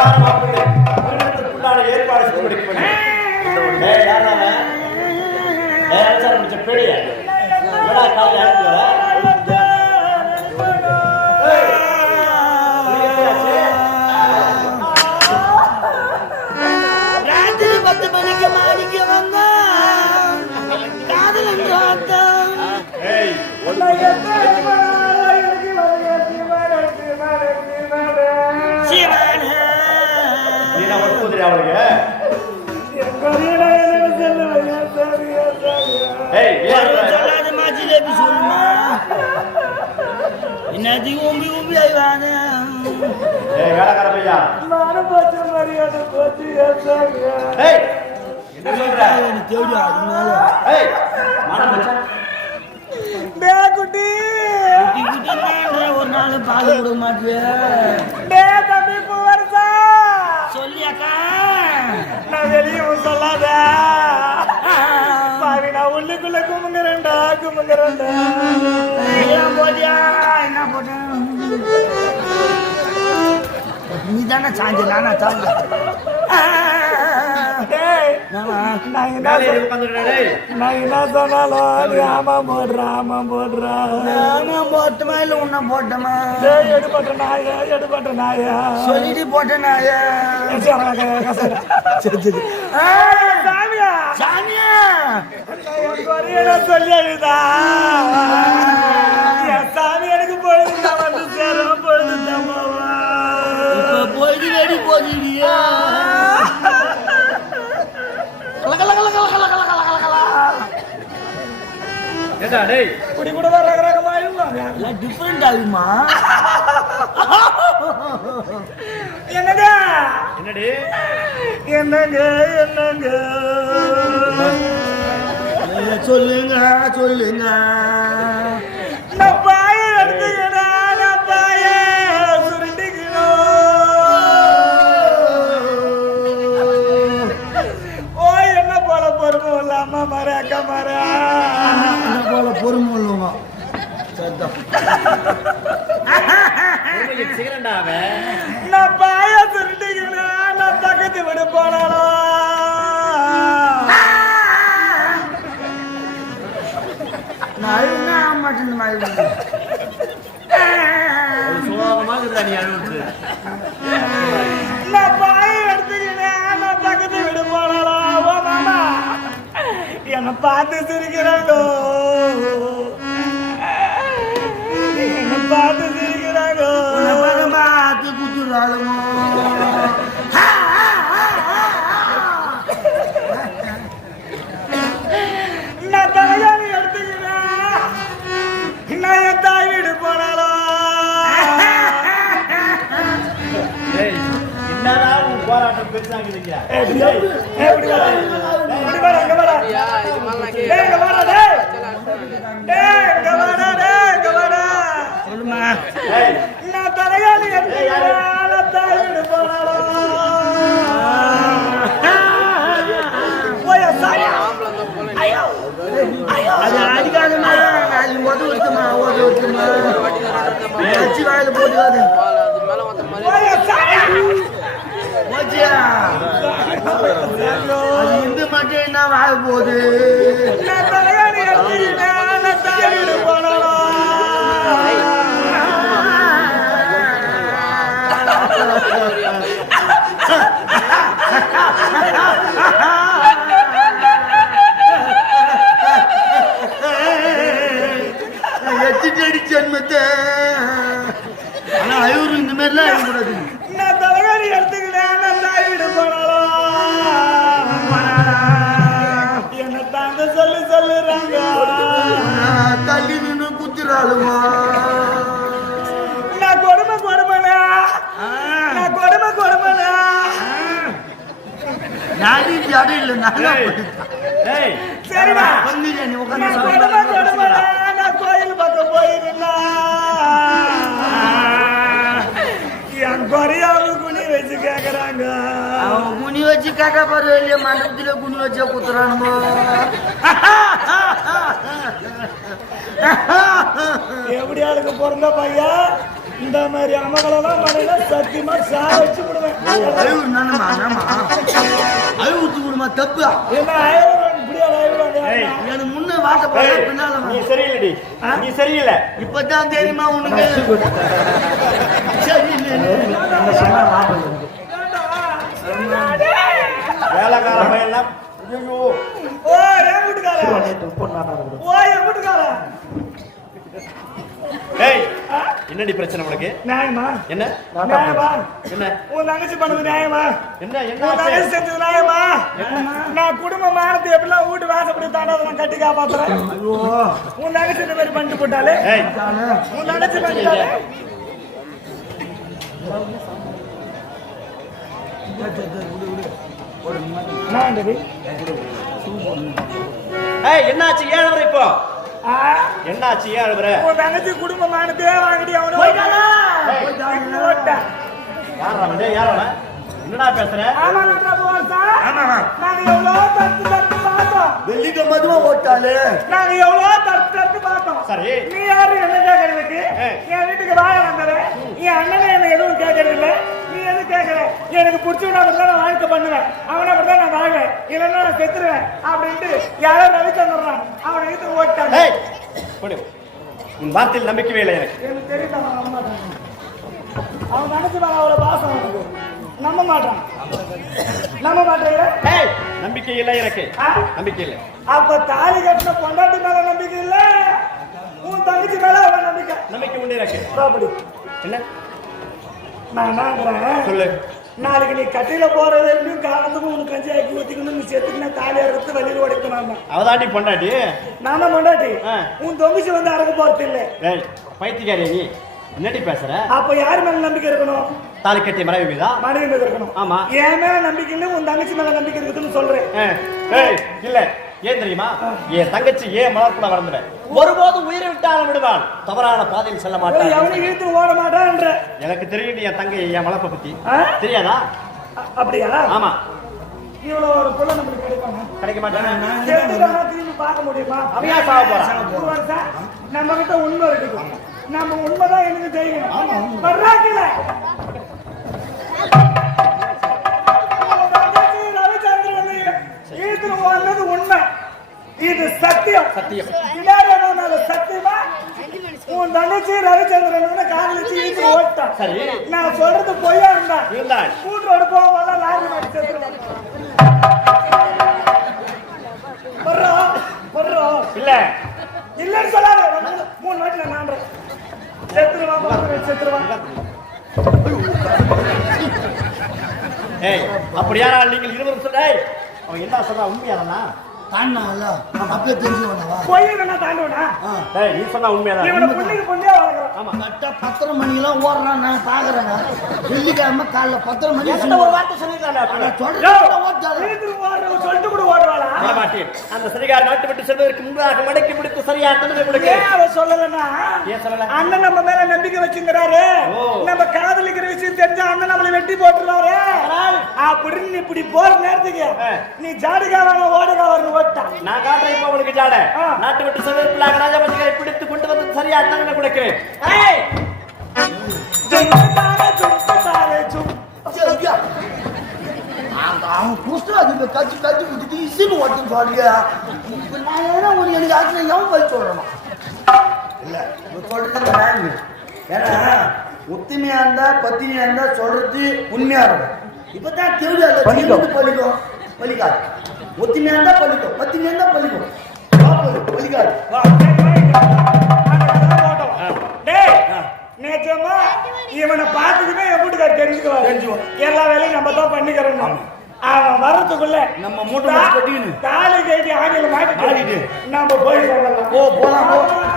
ஏற்பாடு பெரிய ராத்திரி 10 மணிக்கு மாடிக்கு வந்தா காதல் என்று என்னத்துக்கு உம்பி உம்பி ஆயிவாங்க குட்டி ஒரு நாள் பால் கொடுக்க மாட்டேன் சொல்லியாக்கா நான் வெளியே சொல்லாத பாவி நான் உள்ளுக்குள்ள குமுங்கிறேன்டா போட்டியா என்ன போட்டேன் நீ தானே சாஞ்ச நானா சாஞ்ச நான் என்ன சொன்னாலும் ஆமா போடுறா போட்டுமா இல்ல உன்ன போட்டமா எடுபட்ட நாயா சொல்லிட்டு போட்ட நாயா சாமியா சொல்லி அழுதா சாமி எனக்கு பொழுது வந்து சேரும் பொழுது போயிட்டு வெடி போதிடியா குடி கூட ரகரகமாயிருவாங்க டிஃபரெண்ட் ஆகுமா என்னங்க சொல்லுங்க நான் பாய எடுத்துக்கிறேன் நான் பாய சுருட்டிக்கணும் ஓ என்ன போல பொறுமை இல்ல அம்மா மர அக்கா மர போல பொறுமை இல்லவங்க நான் பாய சுருட்டிக்கிறேன் நான் பக்கத்து விட போனாலும் நான் பாய எடுத்துக்கிறேன் நான் பக்கத்து விட போனாலும் மாமா என்னை பார்த்து சிரிக்கிறாங்க பார்த்து சிரிக்கிறாங்க பார்த்து குத்துறாளுமோ நான் தலையாணி எடுத்துக்கிறேன் நான் என் தாய் வீடு போனாலும் என்னதான் உன் போராட்டம் பெருசாங்க நான் தலையாணி எடுத்துக்கிறேன் தாய் வீடு போனாலும் அது அடிக்காதமா அது ஒதுக்குமா வச்சு வாயில போட்டு அது இந்து மட்டும் என்ன வாய போகுது எத்திட்டடி ஜென்மத்தை ஆனா ஐயூர் இந்த மாதிரிலாம் இருக்கக்கூடாது நான் தலைகாணி எடுத்துக்கிட்டேன் நான் தாய் வீடு போனாலும் என்ன தாங்க சொல்லுறாங்க தள்ளி நின்று குத்துறாளுமா நான் கொடுமைனா நாடி ஜாடி இல்லை நான் சரிடா நீ உட்காந்து நான் கோயில் பக்கம் போயிருந்தா என் குறையாம குனி வச்சு கேக்குறாங்க குனி வச்சு கேட்க பாரு இல்லையா மண்டபத்துல குனி வச்சா குத்துறானுமோ எப்படியாளுக்கு பிறந்த பையன் இந்த மாதிரி அமகளெல்லாம் பண்ணல சத்தியமா சாவச்சு விடுவேன். அழுவு நானம்மா நாமா அழுவு ஊத்து விடுமா தப்பு என்ன ஆயிரம் இப்படியா ஏய், எனக்கு முன்ன வாட்ட போற ஏய், பின்னால நீ சரியில்லடி நீ சரியில்லை. இப்பதான் தெரியுமா உனக்கு சரி வேலைக்கார பையன்லாம் ஐயோ ஓ என் வீட்டுக்கார ஓ என் வீட்டுக்கார ஏய் என்னடி பிரச்சனை உனக்கு? நியாயமா என்ன நியாயமா என்ன உன் தங்கச்சி பண்ணது நியாயமா என்ன என்ன உன் ஆச்சு? தங்கச்சி செஞ்சது நியாயமா நான் குடும்ப மானத்தை எப்படிலாம் வீட்டு வாசப்படி தாண்டாத நான் கட்டி காப்பாத்துறேன் உன் தங்கச்சி இந்த மாதிரி பண்ணிட்டு போட்டாலே ஏய் உன் தங்கச்சி பண்ணிட்டாலே நான் ஏய் என்னாச்சு ஏன் அழுவுற இப்போ? ஆ என்னாச்சு ஏன் அழுவுற? உன் தங்கச்சி குடும்ப மானத்தையே வாங்கிட்டு அவனு ஓட்டான் யாரா வந்து யாரா என்னடா பேசுற? ஆமா நான் போறேன் நாங்க எவ்வளவு தட்டு தட்டு பார்த்தோம் வெள்ளிக்க மதுவா ஓட்டாளு நாங்க எவ்வளவு தட்டு தட்டு பார்த்தோம் சரி நீ யாரு என்ன கேட்கறதுக்கு என் வீட்டுக்கு வாய வந்தது என் அண்ணனை என்ன எதுவும் கேட்கறது இல்ல நீ எதுவும் கேட்கற எனக்கு பிடிச்சவனா இருந்தா நான் வாழ்க்கை பண்ணுவேன் அவனை பார்த்தா நான் வாழ்வேன் இல்லைன்னா நான் செத்துருவேன் அப்படின்ட்டு யாரோ ரவிச்சந்திரன் அவனை எடுத்து ஓட்டாங்க ஏய் போடு உன் வார்த்தையில் நம்பிக்கவே இல்லை எனக்கு. எனக்கு தெரியும் அவன் நம்ப மாட்டான் அவன் நினைச்சுப்பான் அவளை பாசம் அவனுக்கு நம்ப மாட்டான் நம்ப மாட்டேங்க ஏய் நம்பிக்கை இல்லை எனக்கு ஆ? நம்பிக்கை இல்லை. அப்ப தாலி கட்டின பொண்டாட்டி மேல நம்பிக்கை இல்ல உன் தங்கச்சி மேல அவன் நம்பிக்கை நம்பிக்கை உண்டு எனக்கு. அப்படி என்ன நான் என்னங்கிறேன் சொல்லு. நாளைக்கு நீ கட்டில போற வரைக்கும் காலத்துக்கும் உனக்கு கஞ்சி ஆக்கி ஊத்திக்கணும் நீ செத்துக்கினா தாலி அறுத்து வெளியில் உடைக்கணும் அவதாண்டி பொண்டாட்டி. நாம பொண்டாட்டி ஆ. உன் தொங்கிச்சு வந்து அறக்க போறது இல்லை ஏய் பைத்தியக்காரி நீ என்னடி பேசுற? அப்ப யார் மேல நம்பிக்கை இருக்கணும் தாலி கட்டி மறைவு மீதா? மனைவி மேல இருக்கணும் ஆமா. என் மேல நம்பிக்கை இல்லை உன் தங்கச்சி மேல நம்பிக்கை இருக்குதுன்னு சொல்றேன் ஏய் இல்ல ஏன் தெரியுமா? என் தங்கச்சி ஏன் மலர்ப்புல வளர்ந்துட ஒருபோதும் உயிரை விட்டாலும் விடுவாள், தவறான பாதையில் செல்ல மாட்டாள். எவனையும் இழுத்து ஓட மாட்டான்ற எனக்கு தெரியும் என் தங்கை என் வளர்ப்பை பத்தி. ஆ? தெரியாதா? அப்படியா ஆமா. இவ்வளவு ஒரு பொண்ணு நம்மளுக்கு கிடைப்பாங்க கிடைக்க மாட்டேன். செத்துட்டோம்னா திரும்பி பார்க்க முடியுமா அவையா சாவ போறான். ஒரு வருஷம் நம்ம கிட்ட உண்மை இருக்குது நம்ம உண்மைதான் எனக்கு தெரியும் வர்றாங்கல்ல ரவிச்சந்திரன் ஈத்துல வந்தது உண்மை இது சத்தியம் சத்தியம். இல்லாத சத்தியமா உன் தங்கச்சி ரவிச்சந்திரன் காதலிச்சு ஈத்து ஓட்டான் சரி நான் சொல்றது பொய்யா இருந்தா இருந்தாள். கூட்டோடு போவாங்க லாரி மாட்டி செத்துருவாங்க வர்றோம் இல்ல இல்லன்னு சொல்லாத 3 வாட்டில நான்றேன் செத்துருவாங்க ஏய் அப்படியா நீங்கள் இருவரும் சொல்ல அவன் என்ன சொன்னா உண்மையாதானா? தாண்டால அப்பவே தெரிஞ்சு வந்தவா போய் என்ன தாண்டுவனா ஏய் நீ சொன்னா உண்மையாதான். இவனை புண்ணிக்கு புண்ணியா வளர்க்குறோம் ஆமா. கரெக்டா 10:30 மணிக்கெல்லாம் ஓடுறான் நான் பாக்குறேங்க வெள்ளிக்கிழமை காலைல 10:30 மணிக்கு என்கிட்ட ஒரு வார்த்தை சொல்லிருக்கானே. சொல்லிட்டு கூட ஓடுவாளா மாட்டேன். அந்த சரிகார நாட்டு விட்டு செல்வதற்கு முன்பாக மடக்கி பிடித்து சரியா தண்டனை கொடுக்க. ஏன் அவ சொல்லலன்னா ஏன் சொல்லல? அண்ணன் நம்ம மேல நம்பிக்கை வச்சுக்கிறாரு ஓ. நம்ம காதலிக்கிற விஷயம் தெரிஞ்சா அண்ணன் நம்மளை வெட்டி போட்டுருவாரு அப்படின்னு இப்படி போற நேரத்துக்கு நீ ஜாடுகா வாங்க ஓடுகா வரணும் ஓட்டா நான் காட்டுறேன் இப்ப உங்களுக்கு ஜாட. ஆ. நாட்டு விட்டு செல்வதற்குள்ளாக ராஜபதிகளை பிடித்து கொண்டு வந்து சரியா தண்டனை கொடுக்கிறேன். ஏய் அவன் புஸ்தகம் அது கட்சி கட்சி விட்டுட்டு இசின்னு ஓட்டுன்னு சொல்லியா நான் ஏன்னா ஒரு எனக்கு ஆச்சு எவன் போய் சொல்லணும் இல்ல சொல்றது நியாயம். ஏன்னா ஒத்துமையா இருந்தா பத்தினியா இருந்தா சொல்றது உண்மையா இருக்கும். இப்பதான் கேள்வி பலிக்கும் பலிக்காது. ஒத்துமையா இருந்தா பலிக்கும், பத்தினியா இருந்தா பலிக்கும் பலிக்காது. நேற்றமா இவனை பார்த்துக்கிட்டே என் வீட்டுக்கார தெரிஞ்சுக்குவான் எல்லா வேலையும் நம்ம தான் பண்ணிக்கிறோம். அவன் வர்றதுக்குள்ள நம்ம மூட்டை கட்டின்னு தாலி கட்டி ஆணியில மாட்டிட்டு நம்ம போய் சொல்லலாம். போலாம்